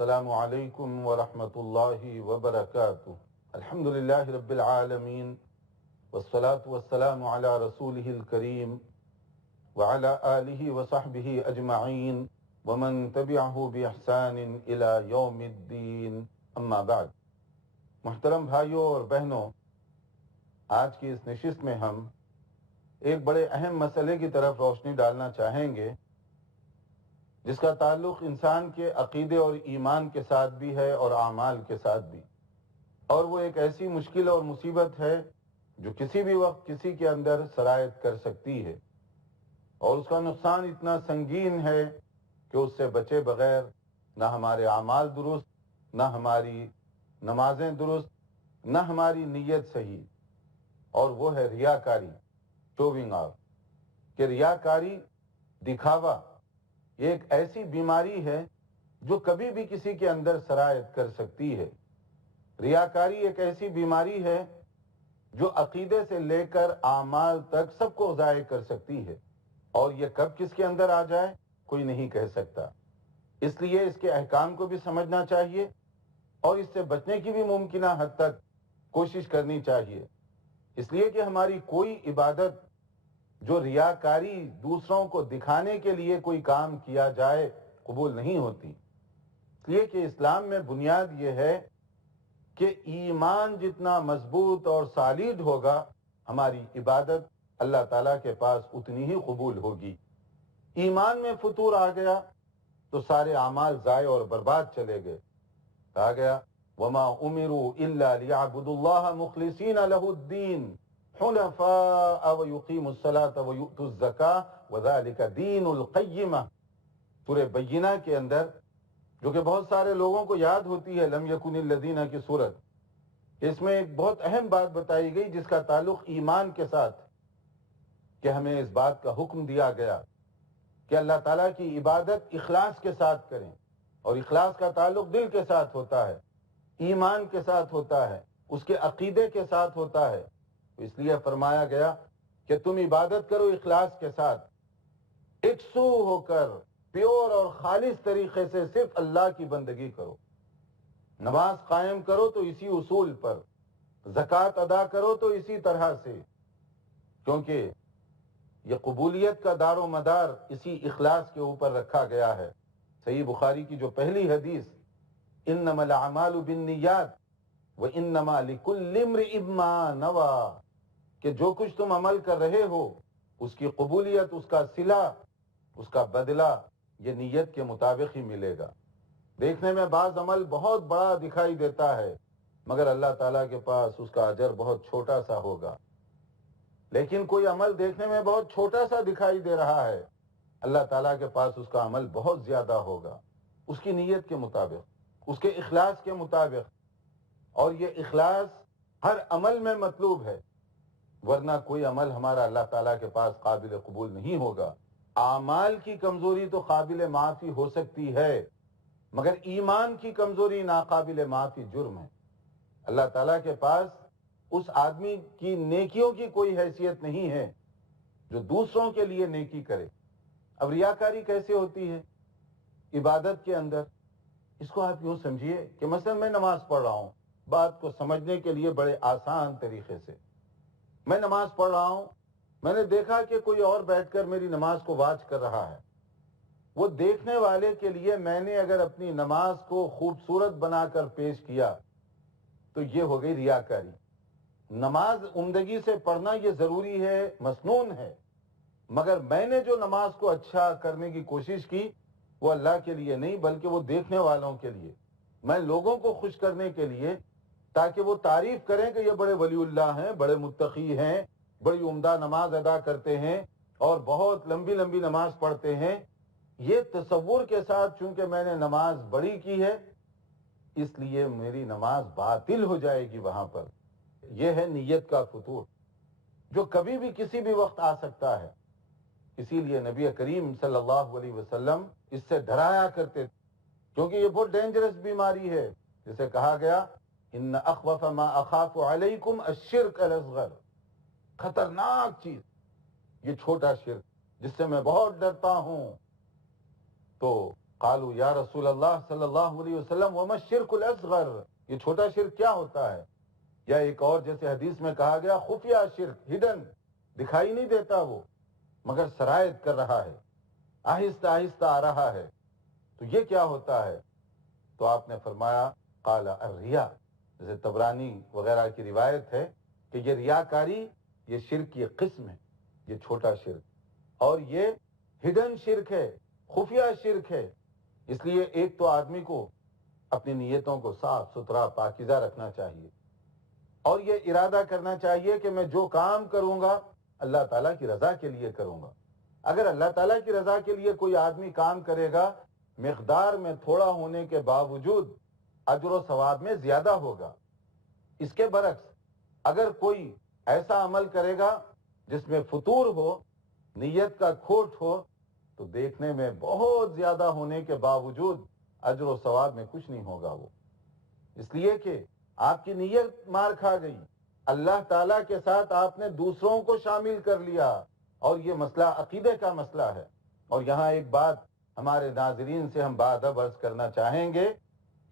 السلام علیکم ورحمۃ اللہ وبرکاتہ۔ الحمد للہ رب العالمین والصلاة والسلام علی رسولہ الکریم وعلی آلہ وصحبہ اجمعین ومن تبعہ بإحسان الی یوم الدین، اما بعد۔ محترم بھائیوں اور بہنوں، آج کی اس نشست میں ہم ایک بڑے اہم مسئلے کی طرف روشنی ڈالنا چاہیں گے، جس کا تعلق انسان کے عقیدے اور ایمان کے ساتھ بھی ہے اور اعمال کے ساتھ بھی، اور وہ ایک ایسی مشکل اور مصیبت ہے جو کسی بھی وقت کسی کے اندر سرایت کر سکتی ہے، اور اس کا نقصان اتنا سنگین ہے کہ اس سے بچے بغیر نہ ہمارے اعمال درست، نہ ہماری نمازیں درست، نہ ہماری نیت صحیح، اور وہ ہے ریاکاری، شوونگ آف، کہ ریاکاری، دکھاوا، یہ ایک ایسی بیماری ہے جو کبھی بھی کسی کے اندر سرایت کر سکتی ہے۔ ریاکاری ایک ایسی بیماری ہے جو عقیدے سے لے کر اعمال تک سب کو ضائع کر سکتی ہے، اور یہ کب کس کے اندر آ جائے کوئی نہیں کہہ سکتا۔ اس لیے اس کے احکام کو بھی سمجھنا چاہیے اور اس سے بچنے کی بھی ممکنہ حد تک کوشش کرنی چاہیے، اس لیے کہ ہماری کوئی عبادت جو ریاکاری، دوسروں کو دکھانے کے لیے کوئی کام کیا جائے، قبول نہیں ہوتی۔ اس لیے کہ اسلام میں بنیاد یہ ہے کہ ایمان جتنا مضبوط اور سالڈ ہوگا، ہماری عبادت اللہ تعالیٰ کے پاس اتنی ہی قبول ہوگی۔ ایمان میں فتور آ گیا تو سارے اعمال ضائع اور برباد چلے گئے۔ کہا گیا وَمَا أُمِرُوا إِلَّا لِيَعْبُدُوا اللَّهَ مُخْلِصِينَ لَهُ الدِّينَ حُنَفَاءَ وَيُقِيمُوا الصَّلَاةَ وَيُؤْتُوا الزَّكَاةَ وَذَلِكَ دِينُ الْقَيِّمَةِ۔ سورہ بینہ کے اندر، جو کہ بہت سارے لوگوں کو یاد ہوتی ہے، لم یکن الذین کی صورت، اس میں ایک بہت اہم بات بتائی گئی جس کا تعلق ایمان کے ساتھ، کہ ہمیں اس بات کا حکم دیا گیا کہ اللہ تعالیٰ کی عبادت اخلاص کے ساتھ کریں، اور اخلاص کا تعلق دل کے ساتھ ہوتا ہے، ایمان کے ساتھ ہوتا ہے، اس کے عقیدے کے ساتھ ہوتا ہے۔ اس لیے فرمایا گیا کہ تم عبادت کرو اخلاص کے ساتھ، یکسو ہو کر، پیور اور خالص طریقے سے صرف اللہ کی بندگی کرو۔ نماز قائم کرو تو اسی اصول پر، زکوٰۃ ادا کرو تو اسی طرح سے، کیونکہ یہ قبولیت کا دار و مدار اسی اخلاص کے اوپر رکھا گیا ہے۔ صحیح بخاری کی جو پہلی حدیث، انما الاعمال بالنیات وانما لکل امرئ ما نویٰ، کہ جو کچھ تم عمل کر رہے ہو، اس کی قبولیت، اس کا صلہ، اس کا بدلہ یہ نیت کے مطابق ہی ملے گا۔ دیکھنے میں بعض عمل بہت بڑا دکھائی دیتا ہے، مگر اللہ تعالیٰ کے پاس اس کا اجر بہت چھوٹا سا ہوگا۔ لیکن کوئی عمل دیکھنے میں بہت چھوٹا سا دکھائی دے رہا ہے، اللہ تعالیٰ کے پاس اس کا عمل بہت زیادہ ہوگا، اس کی نیت کے مطابق، اس کے اخلاص کے مطابق، اور یہ اخلاص ہر عمل میں مطلوب ہے، ورنہ کوئی عمل ہمارا اللہ تعالیٰ کے پاس قابل قبول نہیں ہوگا۔ اعمال کی کمزوری تو قابل معافی ہو سکتی ہے، مگر ایمان کی کمزوری ناقابل معافی جرم ہے۔ اللہ تعالیٰ کے پاس اس آدمی کی نیکیوں کی کوئی حیثیت نہیں ہے جو دوسروں کے لیے نیکی کرے۔ اب ریاکاری کیسے ہوتی ہے عبادت کے اندر؟ اس کو آپ یوں سمجھیے کہ مثلا میں نماز پڑھ رہا ہوں، بات کو سمجھنے کے لیے بڑے آسان طریقے سے، میں نماز پڑھ رہا ہوں، میں نے دیکھا کہ کوئی اور بیٹھ کر میری نماز کو واچ کر رہا ہے۔ وہ دیکھنے والے کے لیے میں نے اگر اپنی نماز کو خوبصورت بنا کر پیش کیا تو یہ ہو گئی ریاکاری۔ نماز عمدگی سے پڑھنا یہ ضروری ہے، مسنون ہے، مگر میں نے جو نماز کو اچھا کرنے کی کوشش کی وہ اللہ کے لیے نہیں بلکہ وہ دیکھنے والوں کے لیے، میں لوگوں کو خوش کرنے کے لیے، تاکہ وہ تعریف کریں کہ یہ بڑے ولی اللہ ہیں، بڑے متقی ہیں، بڑی عمدہ نماز ادا کرتے ہیں اور بہت لمبی لمبی نماز پڑھتے ہیں۔ یہ تصور کے ساتھ چونکہ میں نے نماز بڑی کی ہے، اس لیے میری نماز باطل ہو جائے گی وہاں پر۔ یہ ہے نیت کا فتور، جو کبھی بھی کسی بھی وقت آ سکتا ہے۔ اسی لیے نبی کریم صلی اللہ علیہ وسلم اس سے ڈرایا کرتے تھے، کیونکہ یہ بہت ڈینجرس بیماری ہے، جسے کہا گیا ان اخوف ما اخاف علیکم الشرک الاصغر، خطرناک چیز یہ چھوٹا شرک جس سے میں بہت ڈرتا ہوں۔ تو قالوا یا رسول اللہ صلی اللہ علیہ وسلم وما الشرک الاصغر، یہ چھوٹا شرک کیا ہوتا ہے؟ یا ایک اور جیسے حدیث میں کہا گیا خفیہ شرک، ہڈن، دکھائی نہیں دیتا وہ مگر سرایت کر رہا ہے، آہستہ آہستہ آ رہا ہے، تو یہ کیا ہوتا ہے؟ تو آپ نے فرمایا قال الریا، جیسے طبرانی وغیرہ کی روایت ہے کہ یہ ریاکاری یہ شرک کی قسم ہے، یہ چھوٹا شرک، اور یہ ہڈن شرک ہے، خفیہ شرک ہے۔ اس لیے ایک تو آدمی کو اپنی نیتوں کو صاف ستھرا پاکیزہ رکھنا چاہیے، اور یہ ارادہ کرنا چاہیے کہ میں جو کام کروں گا اللہ تعالیٰ کی رضا کے لیے کروں گا۔ اگر اللہ تعالیٰ کی رضا کے لیے کوئی آدمی کام کرے گا، مقدار میں تھوڑا ہونے کے باوجود اجر و ثواب میں زیادہ ہوگا۔ اس کے برعکس اگر کوئی ایسا عمل کرے گا جس میں فطور ہو، نیت کا کھوٹ ہو، تو دیکھنے میں بہت زیادہ ہونے کے باوجود اجر و ثواب میں کچھ نہیں ہوگا وہ، اس لیے کہ آپ کی نیت مار کھا گئی، اللہ تعالیٰ کے ساتھ آپ نے دوسروں کو شامل کر لیا، اور یہ مسئلہ عقیدے کا مسئلہ ہے۔ اور یہاں ایک بات ہمارے ناظرین سے ہم بادب عرض کرنا چاہیں گے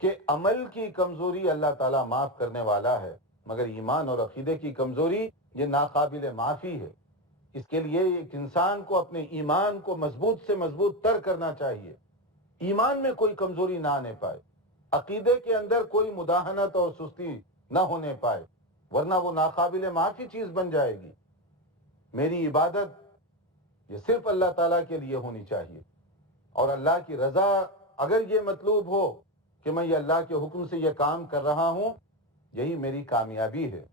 کہ عمل کی کمزوری اللہ تعالیٰ معاف کرنے والا ہے، مگر ایمان اور عقیدے کی کمزوری یہ ناقابل معافی ہے۔ اس کے لیے ایک انسان کو اپنے ایمان کو مضبوط سے مضبوط تر کرنا چاہیے، ایمان میں کوئی کمزوری نہ آنے پائے، عقیدے کے اندر کوئی مداہنت اور سستی نہ ہونے پائے، ورنہ وہ ناقابل معافی چیز بن جائے گی۔ میری عبادت یہ صرف اللہ تعالیٰ کے لیے ہونی چاہیے، اور اللہ کی رضا اگر یہ مطلوب ہو کہ میں یہ اللہ کے حکم سے یہ کام کر رہا ہوں، یہی میری کامیابی ہے،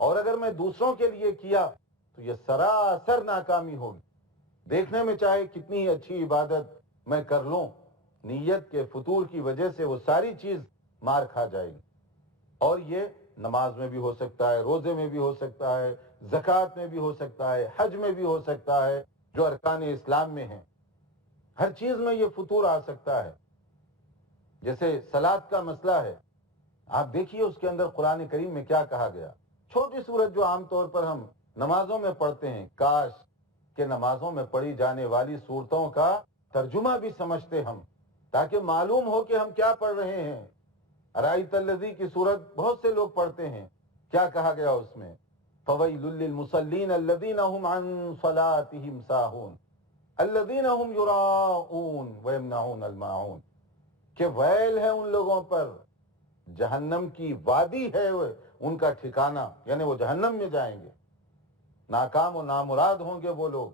اور اگر میں دوسروں کے لیے کیا تو یہ سراسر ناکامی ہوگی۔ دیکھنے میں چاہے کتنی ہی اچھی عبادت میں کر لوں، نیت کے فطور کی وجہ سے وہ ساری چیز مار کھا جائے گی۔ اور یہ نماز میں بھی ہو سکتا ہے، روزے میں بھی ہو سکتا ہے، زکوٰۃ میں بھی ہو سکتا ہے، حج میں بھی ہو سکتا ہے، جو ارکان اسلام میں ہیں، ہر چیز میں یہ فطور آ سکتا ہے۔ جیسے صلاۃ کا مسئلہ ہے، آپ دیکھیے اس کے اندر قرآن کریم میں کیا کہا گیا۔ چھوٹی صورت جو عام طور پر ہم نمازوں میں پڑھتے ہیں، کاش کہ نمازوں میں پڑھی جانے والی صورتوں کا ترجمہ بھی سمجھتے ہم، تاکہ معلوم ہو کہ ہم کیا پڑھ رہے ہیں۔ ارائیت الذی کی صورت بہت سے لوگ پڑھتے ہیں، کیا کہا گیا اس میں؟ فویل للمصلین الذین هم عن صلاتهم ساہون الذین هم یراؤون ویمنعون الماعون، کہ ویل ہے ان لوگوں پر، جہنم کی وادی ہے ان کا ٹھکانہ، یعنی وہ جہنم میں جائیں گے، ناکام و نامراد ہوں گے وہ لوگ۔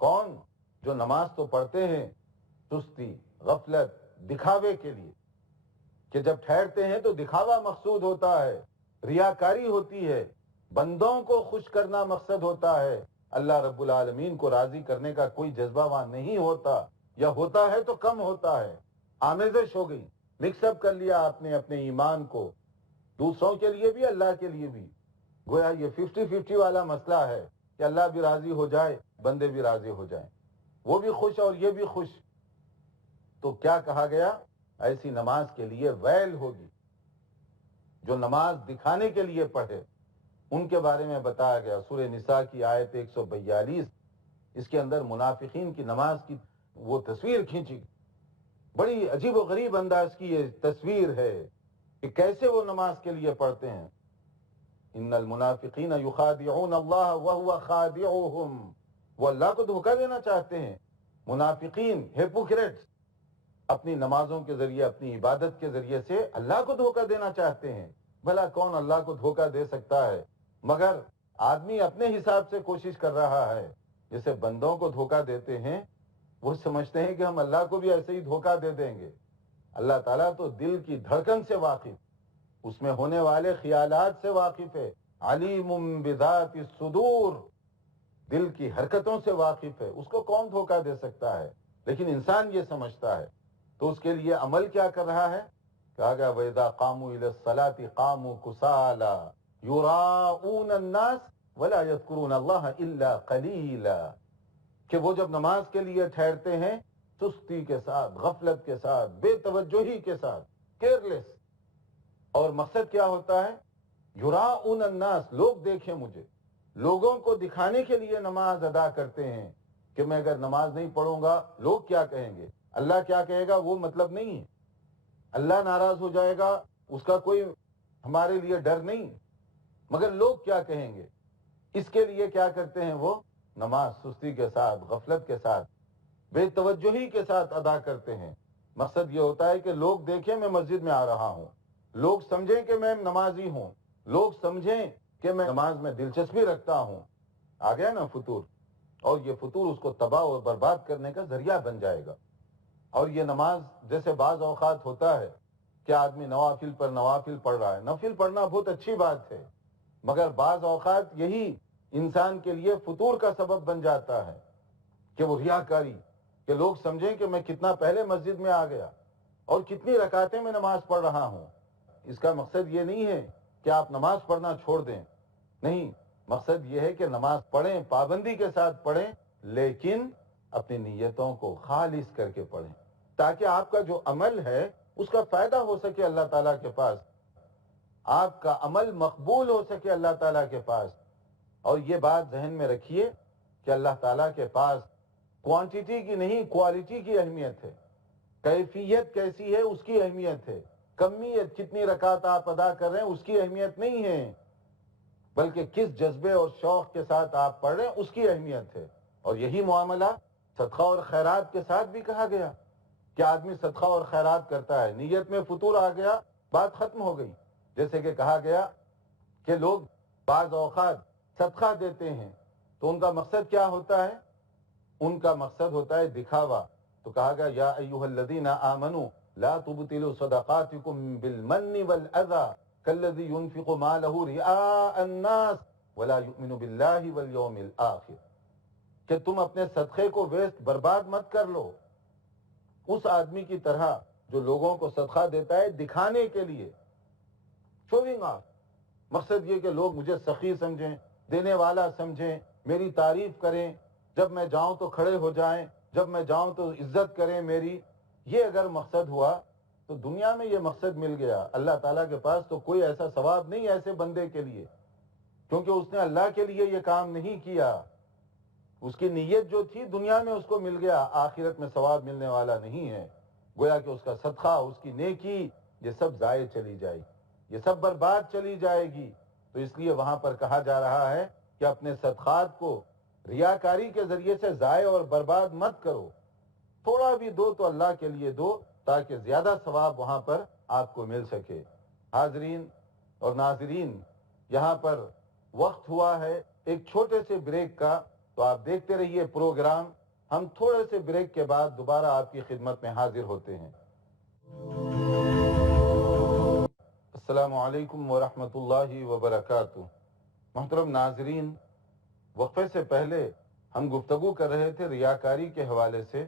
کون؟ جو نماز تو پڑھتے ہیں سستی، غفلت، دکھاوے کے لیے، کہ جب ٹھہرتے ہیں تو دکھاوا مقصود ہوتا ہے، ریاکاری ہوتی ہے، بندوں کو خوش کرنا مقصد ہوتا ہے، اللہ رب العالمین کو راضی کرنے کا کوئی جذبہ وہاں نہیں ہوتا، یا ہوتا ہے تو کم ہوتا ہے۔ آمیزش ہو گئی، مکس اپ کر لیا آپ نے اپنے ایمان کو، دوسروں کے لیے بھی اللہ کے لیے بھی، گویا یہ 50-50 والا مسئلہ ہے کہ اللہ بھی راضی ہو جائے، بندے بھی راضی ہو جائیں، وہ بھی خوش اور یہ بھی خوش۔ تو کیا کہا گیا؟ ایسی نماز کے لیے ویل ہوگی۔ جو نماز دکھانے کے لیے پڑھے ان کے بارے میں بتایا گیا، سورہ نساء کی آیت 142، اس کے اندر منافقین کی نماز کی وہ تصویر کھینچی، بڑی عجیب و غریب انداز کی یہ تصویر ہے کہ کیسے وہ نماز کے لیے پڑھتے ہیں۔ ان المنافقین یخادعون اللہ وهو خادعهم، وہ اللہ کو دھوکہ دینا چاہتے ہیں۔ منافقین، ہیپوکریٹس، اپنی نمازوں کے ذریعے، اپنی عبادت کے ذریعے سے اللہ کو دھوکہ دینا چاہتے ہیں۔ بھلا کون اللہ کو دھوکہ دے سکتا ہے؟ مگر آدمی اپنے حساب سے کوشش کر رہا ہے، جسے بندوں کو دھوکہ دیتے ہیں وہ سمجھتے ہیں کہ ہم اللہ کو بھی ایسے ہی دھوکہ دے دیں گے۔ اللہ تعالیٰ تو دل کی دھڑکن سے واقف، اس میں ہونے والے خیالات سے واقف ہے، علیم بذات الصدور، دل کی حرکتوں سے واقف ہے، اس کو کون دھوکہ دے سکتا ہے؟ لیکن انسان یہ سمجھتا ہے، تو اس کے لیے عمل کیا کر رہا ہے؟ کہا گیا وَإِذَا قَامُوا إِلَى الصَّلَاةِ قَامُوا كُسَالَىٰ يُرَاءُونَ النَّاسَ وَلَا يَذْكُرُونَ اللَّهَ إِلَّا قَلِيلًا، کہ وہ جب نماز کے لیے ٹھہرتے ہیں سستی کے ساتھ، غفلت کے ساتھ، بے توجہی کے ساتھ، کیئرلیس، اور مقصد کیا ہوتا ہے؟ یراؤن الناس، لوگ دیکھیں مجھے، لوگوں کو دکھانے کے لیے نماز ادا کرتے ہیں کہ میں اگر نماز نہیں پڑھوں گا لوگ کیا کہیں گے، اللہ کیا کہے گا وہ مطلب نہیں ہے، اللہ ناراض ہو جائے گا اس کا کوئی ہمارے لیے ڈر نہیں، مگر لوگ کیا کہیں گے، اس کے لیے کیا کرتے ہیں وہ نماز سستی کے ساتھ، غفلت کے ساتھ، بے توجہی کے ساتھ ادا کرتے ہیں۔ مقصد یہ ہوتا ہے کہ لوگ دیکھیں میں مسجد میں آ رہا ہوں، لوگ سمجھیں کہ میں نمازی ہوں، لوگ سمجھیں کہ میں نماز میں دلچسپی رکھتا ہوں۔ آ گیا نا فطور، اور یہ فطور اس کو تباہ اور برباد کرنے کا ذریعہ بن جائے گا۔ اور یہ نماز جیسے بعض اوقات ہوتا ہے کہ آدمی نوافل پر نوافل پڑھ رہا ہے، نفل پڑھنا بہت اچھی بات ہے، مگر بعض اوقات یہی انسان کے لیے فطور کا سبب بن جاتا ہے کہ وہ ریاکاری، کہ لوگ سمجھیں کہ میں کتنا پہلے مسجد میں آ گیا اور کتنی رکعتیں میں نماز پڑھ رہا ہوں۔ اس کا مقصد یہ نہیں ہے کہ آپ نماز پڑھنا چھوڑ دیں، نہیں، مقصد یہ ہے کہ نماز پڑھیں، پابندی کے ساتھ پڑھیں، لیکن اپنی نیتوں کو خالص کر کے پڑھیں، تاکہ آپ کا جو عمل ہے اس کا فائدہ ہو سکے اللہ تعالیٰ کے پاس، آپ کا عمل مقبول ہو سکے اللہ تعالیٰ کے پاس۔ اور یہ بات ذہن میں رکھیے کہ اللہ تعالیٰ کے پاس کوانٹیٹی کی نہیں، کوالٹی کی اہمیت ہے، کیفیت کیسی ہے اس کی اہمیت ہے، کمیت کتنی رکعت آپ ادا کر رہے ہیں اس کی اہمیت نہیں ہے، بلکہ کس جذبے اور شوق کے ساتھ آپ پڑھ رہے ہیں اس کی اہمیت ہے۔ اور یہی معاملہ صدقہ اور خیرات کے ساتھ بھی کہا گیا کہ آدمی صدقہ اور خیرات کرتا ہے، نیت میں فطور آ گیا، بات ختم ہو گئی۔ جیسے کہ کہا گیا کہ لوگ بعض اوقات صدقہ دیتے ہیں تو ان کا مقصد کیا ہوتا ہے؟ ان کا مقصد ہوتا ہے دکھاوا، تو کہا گیا یا ایھا الذین آمنوا لا تبطلوا صدقاتکم بالمن والاذى كالذي ينفق ماله رئاء الناس ولا يؤمن بالله واليوم الآخر، کہ تم اپنے صدقے کو ویسٹ برباد مت کر لو اس آدمی کی طرح جو لوگوں کو صدقہ دیتا ہے دکھانے کے لیے، شوئنگ آف، مقصد یہ کہ لوگ مجھے سخی سمجھیں، دینے والا سمجھیں، میری تعریف کریں، جب میں جاؤں تو کھڑے ہو جائیں، جب میں جاؤں تو عزت کریں میری۔ یہ اگر مقصد ہوا تو دنیا میں یہ مقصد مل گیا، اللہ تعالیٰ کے پاس تو کوئی ایسا ثواب نہیں ایسے بندے کے لیے، کیونکہ اس نے اللہ کے لیے یہ کام نہیں کیا، اس کی نیت جو تھی دنیا میں اس کو مل گیا، آخرت میں ثواب ملنے والا نہیں ہے، گویا کہ اس کا صدقہ، اس کی نیکی، یہ سب ضائع چلی جائے گی، یہ سب برباد چلی جائے گی۔ تو اس لیے وہاں پر کہا جا رہا ہے کہ اپنے صدقات کو ریاکاری کے ذریعے سے ضائع اور برباد مت کرو، تھوڑا بھی دو تو اللہ کے لیے دو تاکہ زیادہ ثواب وہاں پر آپ کو مل سکے۔ حاضرین اور ناظرین، یہاں پر وقت ہوا ہے ایک چھوٹے سے بریک کا، تو آپ دیکھتے رہیے پروگرام، ہم تھوڑے سے بریک کے بعد دوبارہ آپ کی خدمت میں حاضر ہوتے ہیں۔ السلام علیکم ورحمۃ اللہ وبرکاتہ۔ محترم ناظرین، وقفے سے پہلے ہم گفتگو کر رہے تھے ریاکاری کے حوالے سے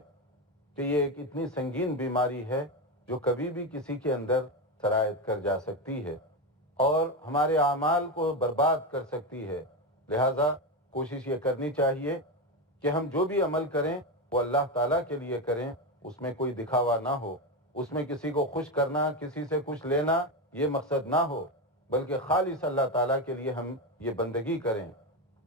کہ یہ ایک اتنی سنگین بیماری ہے جو کبھی بھی کسی کے اندر سرایت کر جا سکتی ہے اور ہمارے اعمال کو برباد کر سکتی ہے۔ لہذا کوشش یہ کرنی چاہیے کہ ہم جو بھی عمل کریں وہ اللہ تعالیٰ کے لیے کریں، اس میں کوئی دکھاوا نہ ہو، اس میں کسی کو خوش کرنا، کسی سے کچھ لینا یہ مقصد نہ ہو، بلکہ خالص اللہ تعالیٰ کے لیے ہم یہ بندگی کریں،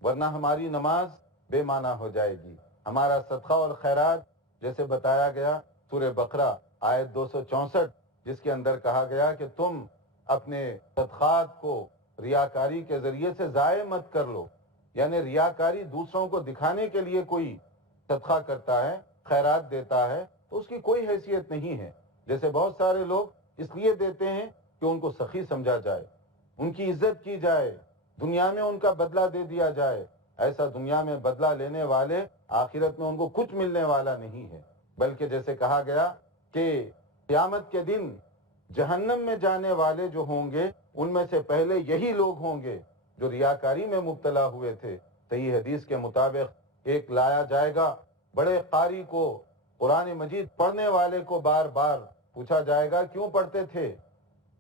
ورنہ ہماری نماز بے معنی ہو جائے گی، ہمارا صدقہ اور خیرات جیسے بتایا گیا سورہ بقرہ آیت 264، جس کے اندر کہا گیا کہ تم اپنے صدقات کو ریاکاری کے ذریعے سے ضائع مت کر لو، یعنی ریاکاری دوسروں کو دکھانے کے لیے کوئی صدقہ کرتا ہے، خیرات دیتا ہے تو اس کی کوئی حیثیت نہیں ہے۔ جیسے بہت سارے لوگ اس لیے دیتے ہیں کہ ان کو سخی سمجھا جائے، ان کی عزت کی جائے، دنیا میں ان کا بدلہ دے دیا جائے، ایسا دنیا میں بدلہ لینے والے آخرت میں ان کو کچھ ملنے والا نہیں ہے، بلکہ جیسے کہا گیا کہ قیامت کے دن جہنم میں جانے والے جو ہوں گے ان میں سے پہلے یہی لوگ ہوں گے جو ریاکاری میں مبتلا ہوئے تھے۔ صحیح حدیث کے مطابق ایک لایا جائے گا، بڑے قاری کو، قرآن مجید پڑھنے والے کو بار بار پوچھا جائے گا کیوں پڑھتے تھے؟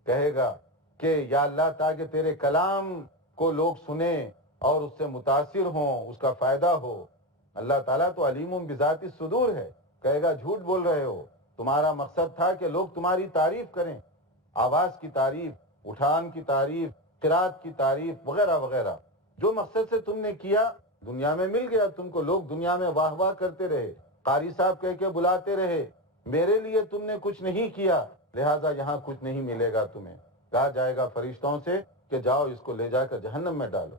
کہے گا کہ یا اللہ تاکہ تیرے کلام کو لوگ سنیں اور اس سے متاثر ہوں، اس کا فائدہ ہو۔ اللہ تعالیٰ تو علیم بذات الصدور ہے، کہے گا جھوٹ بول رہے ہو، تمہارا مقصد تھا کہ لوگ تمہاری تعریف کریں، آواز کی تعریف، اٹھان کی تعریف، قرات کی تعریف وغیرہ وغیرہ، جو مقصد سے تم نے کیا دنیا میں مل گیا تم کو، لوگ دنیا میں واہ واہ کرتے رہے، قاری صاحب کہہ کے بلاتے رہے، میرے لیے تم نے کچھ نہیں کیا، لہٰذا یہاں کچھ نہیں ملے گا تمہیں۔ کہا جائے گا فرشتوں سے کہ جاؤ اس کو لے جا کر جہنم میں ڈالو۔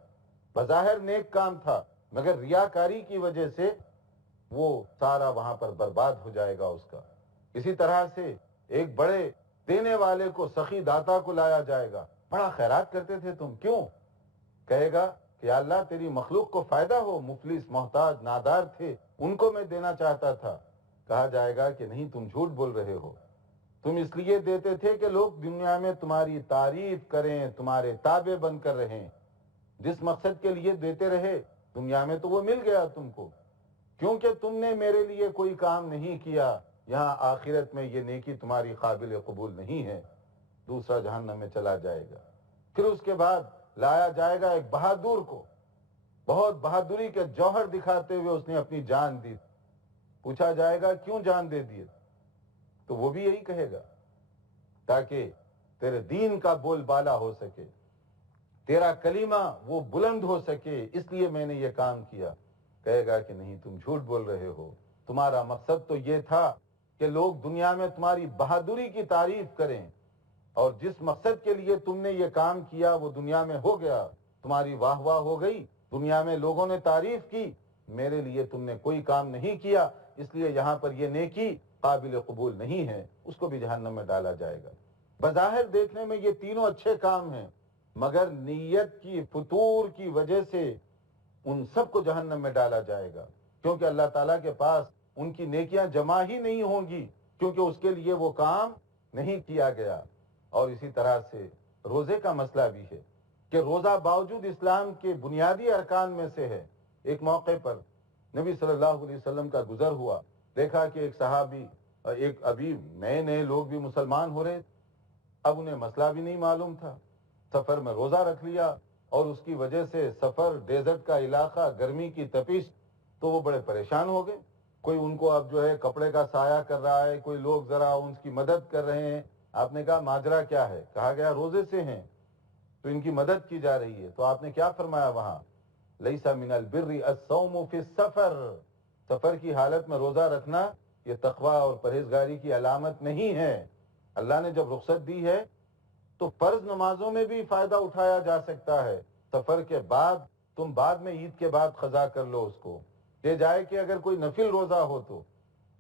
بظاہر نیک کام تھا، مگر ریاکاری کی وجہ سے وہ سارا وہاں پر برباد ہو جائے گا اس کا۔ اسی طرح سے ایک بڑے دینے والے کو، سخی داتا کو لایا جائے گا، بڑا خیرات کرتے تھے تم، کیوں؟ کہے گا کہ یا اللہ تیری مخلوق کو فائدہ ہو، مفلس محتاج نادار تھے ان کو میں دینا چاہتا تھا۔ کہا جائے گا کہ نہیں، تم جھوٹ بول رہے ہو، تم اس لیے دیتے تھے کہ لوگ دنیا میں تمہاری تعریف کریں، تمہارے تابع بن کر رہیں۔ جس مقصد کے لیے دیتے رہے دنیا میں تو وہ مل گیا تم کو، کیونکہ تم نے میرے لیے کوئی کام نہیں کیا، یہاں آخرت میں یہ نیکی تمہاری قابل قبول نہیں ہے، دوسرا جہنم میں چلا جائے گا۔ پھر اس کے بعد لایا جائے گا ایک بہادر کو، بہت بہادری کے جوہر دکھاتے ہوئے اس نے اپنی جان دی۔ پوچھا جائے گا کیوں جان دے دیے، تو وہ بھی یہی کہے گا تاکہ تیرے دین کا بول بالا ہو سکے، تیرا کلمہ وہ بلند ہو سکے، اس لیے میں نے یہ کام کیا۔ کہے گا کہ نہیں، تم جھوٹ بول رہے ہو، تمہارا مقصد تو یہ تھا کہ لوگ دنیا میں تمہاری بہادری کی تعریف کریں، اور جس مقصد کے لیے تم نے یہ کام کیا وہ دنیا میں ہو گیا، تمہاری واہ واہ ہو گئی، دنیا میں لوگوں نے تعریف کی، میرے لیے تم نے کوئی کام نہیں کیا، اس لیے یہاں پر یہ نیکی قابل قبول نہیں ہے، اس کو بھی جہنم میں ڈالا جائے گا۔ بظاہر دیکھنے میں یہ تینوں اچھے کام ہیں، مگر نیت کی فتور کی وجہ سے ان سب کو جہنم میں ڈالا جائے گا، کیونکہ اللہ تعالیٰ کے پاس ان کی نیکیاں جمع ہی نہیں ہوں گی، کیونکہ اس کے لیے وہ کام نہیں کیا گیا۔ اور اسی طرح سے روزے کا مسئلہ بھی ہے کہ روزہ باوجود اسلام کے بنیادی ارکان میں سے ہے۔ ایک موقع پر نبی صلی اللہ علیہ وسلم کا گزر ہوا، دیکھا کہ ایک صحابی، ایک ابھی نئے نئے لوگ بھی مسلمان ہو رہے، اب انہیں مسئلہ بھی نہیں معلوم تھا، سفر میں روزہ رکھ لیا، اور اس کی وجہ سے سفر ڈیزرٹ کا علاقہ، گرمی کی تپش، تو وہ بڑے پریشان ہو گئے۔ کوئی ان کو اب جو ہے کپڑے کا سایہ کر رہا ہے، کوئی لوگ ذرا ان کی مدد کر رہے ہیں۔ آپ نے کہا ماجرا کیا ہے؟ کہا گیا روزے سے ہیں تو ان کی مدد کی جا رہی ہے۔ تو آپ نے کیا فرمایا وہاں؟ لیس من البر الصوم فی السفر، سفر کی حالت میں روزہ رکھنا یہ تقوی اور پرہیزگاری کی علامت نہیں ہے۔ اللہ نے جب رخصت دی ہے تو فرض نمازوں میں بھی فائدہ اٹھایا جا سکتا ہے، سفر کے بعد تم بعد میں عید کے بعد قضا کر لو اس کو۔ کہ جائے کہ اگر کوئی نفل روزہ ہو تو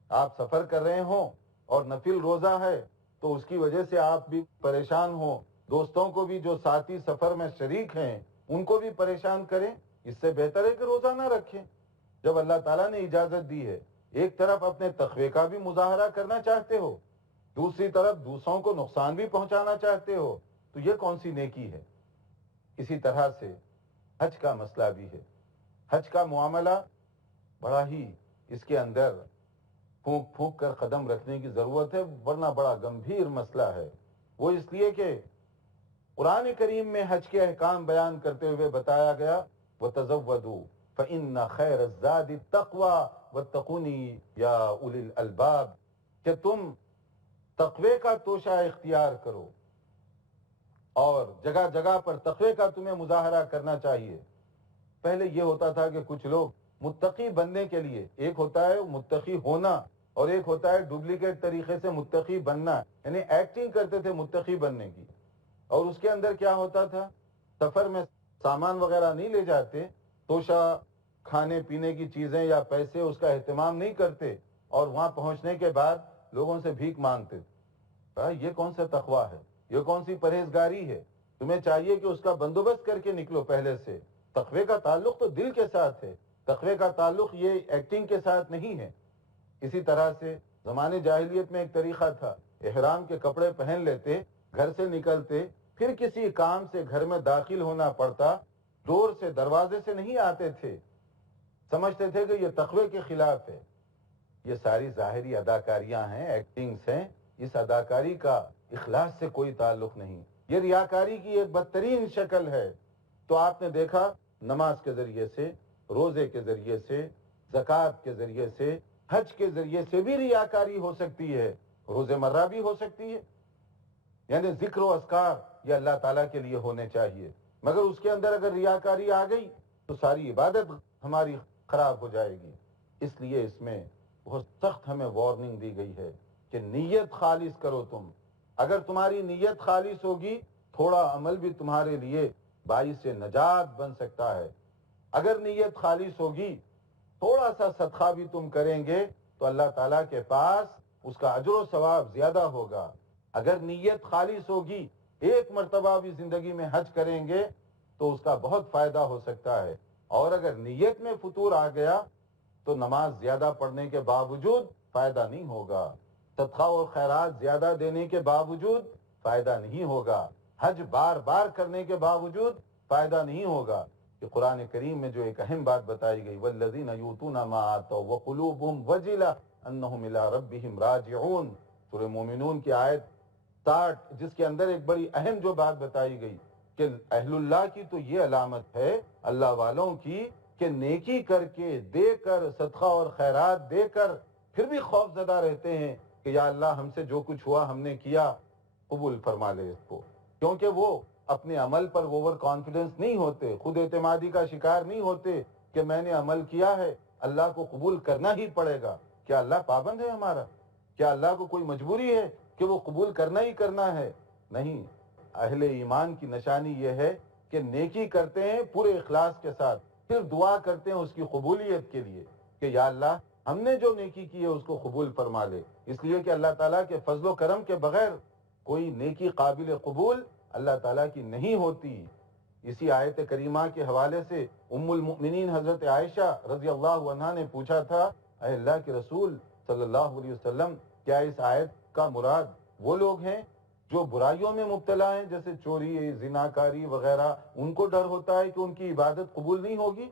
آپ سفر کر رہے ہوں اور نفل روزہ ہے تو اس کی وجہ سے آپ بھی پریشان ہوں، دوستوں کو بھی جو ساتھی سفر میں شریک ہیں ان کو بھی پریشان کریں، اس سے بہتر ہے کہ روزہ نہ رکھیں۔ جب اللہ تعالیٰ نے اجازت دی ہے، ایک طرف اپنے تقوی کا بھی مظاہرہ کرنا چاہتے ہو، دوسری طرف دوسروں کو نقصان بھی پہنچانا چاہتے ہو، تو یہ کون سی نیکی ہے؟ اسی طرح سے حج کا مسئلہ بھی ہے۔ حج کا معاملہ بڑا ہی، اس کے اندر پھونک پھونک کر قدم رکھنے کی ضرورت ہے، ورنہ بڑا گمبھیر مسئلہ ہے۔ وہ اس لیے کہ قرآن کریم میں حج کے احکام بیان کرتے ہوئے بتایا گیا وَتَزَوَّدُوا فَإِنَّ خَيْرَ الزَّادِ التَّقْوَىٰ وَاتَّقُونِ يَا أُولِي الْأَلْبَابِ، کہ تم تقوی کا توشہ اختیار کرو، اور جگہ جگہ پر تقوی کا تمہیں مظاہرہ کرنا چاہیے۔ پہلے یہ ہوتا تھا کہ کچھ لوگ متقی بننے کے لیے، ایک ہوتا ہے متقی ہونا اور ایک ہوتا ہے ڈپلیکیٹ طریقے سے متقی بننا، یعنی ایکٹنگ کرتے تھے متقی بننے کی، اور اس کے اندر کیا ہوتا تھا، سفر میں سامان وغیرہ نہیں لے جاتے، توشہ کھانے پینے کی چیزیں یا پیسے اس کا اہتمام نہیں کرتے، اور وہاں پہنچنے کے بعد لوگوں سے بھیک مانگتے۔ یہ کون سا تقوی ہے؟ یہ کون سی پرہیزگاری ہے؟ تمہیں چاہیے کہ اس کا بندوبست کر کے نکلو پہلے سے۔ تقوی کا تعلق تو دل کے ساتھ ہے، تقوی کا تعلق یہ ایکٹنگ کے ساتھ نہیں ہے۔ اسی طرح سے زمانے جاہلیت میں ایک طریقہ تھا، احرام کے کپڑے پہن لیتے، گھر سے نکلتے، پھر کسی کام سے گھر میں داخل ہونا پڑتا، ڈور سے، دروازے سے نہیں آتے تھے، سمجھتے تھے کہ یہ تقوی کے خلاف ہے۔ یہ ساری ظاہری اداکاریاں ہیں، ایکٹنگز ہیں، اس اداکاری کا اخلاص سے کوئی تعلق نہیں، یہ ریاکاری کی ایک بدترین شکل ہے۔ تو آپ نے دیکھا نماز کے ذریعے سے، روزے کے ذریعے سے، زکوٰۃ کے ذریعے سے، حج کے ذریعے سے بھی ریاکاری ہو سکتی ہے، روزے مرہ بھی ہو سکتی ہے، یعنی ذکر و اذکار یہ اللہ تعالیٰ کے لیے ہونے چاہیے، مگر اس کے اندر اگر ریاکاری آ گئی تو ساری عبادت ہماری خراب ہو جائے گی۔ اس لیے اس میں بہت سخت ہمیں وارننگ دی گئی ہے کہ نیت خالص کرو تم. اگر تمہاری نیت خالص ہوگی تھوڑا عمل بھی تمہارے لیے باعث نجات بن سکتا ہے. اگر نیت خالص ہوگی تھوڑا سا صدقہ بھی تم کریں گے تو اللہ تعالیٰ کے پاس اس کا اجر و ثواب زیادہ ہوگا. اگر نیت خالص ہوگی ایک مرتبہ بھی زندگی میں حج کریں گے تو اس کا بہت فائدہ ہو سکتا ہے. اور اگر نیت میں فطور آ گیا تو نماز زیادہ پڑھنے کے باوجود فائدہ نہیں ہوگا. صدقہ اور خیرات زیادہ دینے کے باوجود فائدہ نہیں ہوگا. حج بار بار کرنے کے باوجود فائدہ نہیں ہوگا. کہ قرآن کریم میں جو ایک اہم بات بتائی گئی والذین یؤتون ما آتوا وقلوبهم وجلہ انہم الی ربہم راجعون، سورہ مومنون کی آیت 60، جس کے اندر ایک بڑی اہم جو بات بتائی گئی کہ اہل اللہ کی تو یہ علامت ہے اللہ والوں کی کہ نیکی کر کے دے کر صدقہ اور خیرات دے کر پھر بھی خوف زدہ رہتے ہیں کہ یا اللہ ہم سے جو کچھ ہوا ہم نے کیا قبول فرما لے اس کو. کیونکہ وہ اپنے عمل پر اوور کانفیڈنس نہیں ہوتے، خود اعتمادی کا شکار نہیں ہوتے کہ میں نے عمل کیا ہے اللہ کو قبول کرنا ہی پڑے گا. کیا اللہ پابند ہے ہمارا؟ کیا اللہ کو کوئی مجبوری ہے کہ وہ قبول کرنا ہی کرنا ہے؟ نہیں. اہل ایمان کی نشانی یہ ہے کہ نیکی کرتے ہیں پورے اخلاص کے ساتھ، پھر دعا کرتے ہیں اس کی قبولیت کے لیے کہ یا اللہ ہم نے جو نیکی کی ہے اس کو قبول فرما لے. اس لیے کہ اللہ تعالیٰ کے فضل و کرم کے بغیر کوئی نیکی قابل قبول اللہ تعالیٰ کی نہیں ہوتی. اسی آیت کریمہ کے حوالے سے ام المؤمنین حضرت عائشہ رضی اللہ عنہا نے پوچھا تھا اے اللہ کے رسول صلی اللہ علیہ وسلم، کیا اس آیت کا مراد وہ لوگ ہیں جو برائیوں میں مبتلا ہیں جیسے چوری، زناکاری وغیرہ، ان کو ڈر ہوتا ہے کہ ان کی عبادت قبول نہیں ہوگی؟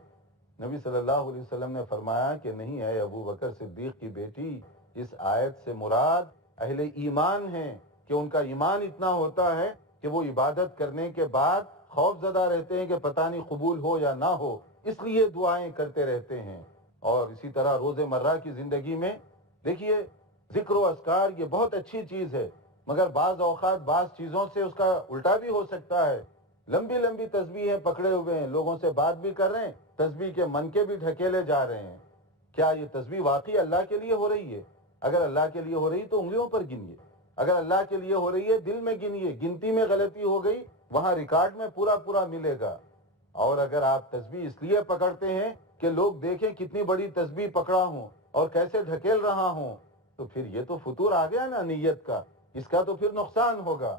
نبی صلی اللہ علیہ وسلم نے فرمایا کہ نہیں اے ابو بکر صدیق کی بیٹی، اس آیت سے مراد اہل ایمان ہیں کہ ان کا ایمان اتنا ہوتا ہے کہ وہ عبادت کرنے کے بعد خوف زدہ رہتے ہیں کہ پتہ نہیں قبول ہو یا نہ ہو، اس لیے دعائیں کرتے رہتے ہیں. اور اسی طرح روز مرہ کی زندگی میں دیکھیے ذکر و اذکار یہ بہت اچھی چیز ہے، مگر بعض اوقات بعض چیزوں سے اس کا الٹا بھی ہو سکتا ہے. لمبی لمبی تسبیحیں پکڑے ہوئے ہیں، لوگوں سے بات بھی کر رہے ہیں، تسبیح کے منکے بھی ڈھکیلے جا رہے ہیں. کیا یہ تسبیح واقعی اللہ کے لیے ہو رہی ہے؟ اگر اللہ کے لیے ہو رہی تو انگلیوں پر گنیے، اگر اللہ کے لیے ہو رہی ہے دل میں گنیے. گنتی میں غلطی ہو گئی وہاں ریکارڈ میں پورا پورا ملے گا. اور اگر آپ تسبیح اس لیے پکڑتے ہیں کہ لوگ دیکھیں کتنی بڑی تسبیح پکڑا ہوں اور کیسے ڈھکیل رہا ہوں، تو پھر یہ تو فطور آ گیا نا نیت کا، اس کا تو پھر نقصان ہوگا.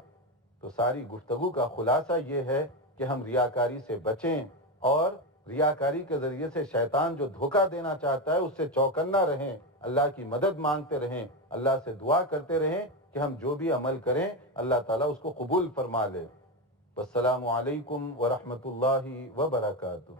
تو ساری گفتگو کا خلاصہ یہ ہے کہ ہم ریاکاری سے بچیں اور ریاکاری کے ذریعے سے شیطان جو دھوکہ دینا چاہتا ہے اس سے چوکنا رہیں، اللہ کی مدد مانگتے رہیں، اللہ سے دعا کرتے رہیں کہ ہم جو بھی عمل کریں اللہ تعالیٰ اس کو قبول فرما لے. والسلام علیکم ورحمۃ اللہ وبرکاتہ.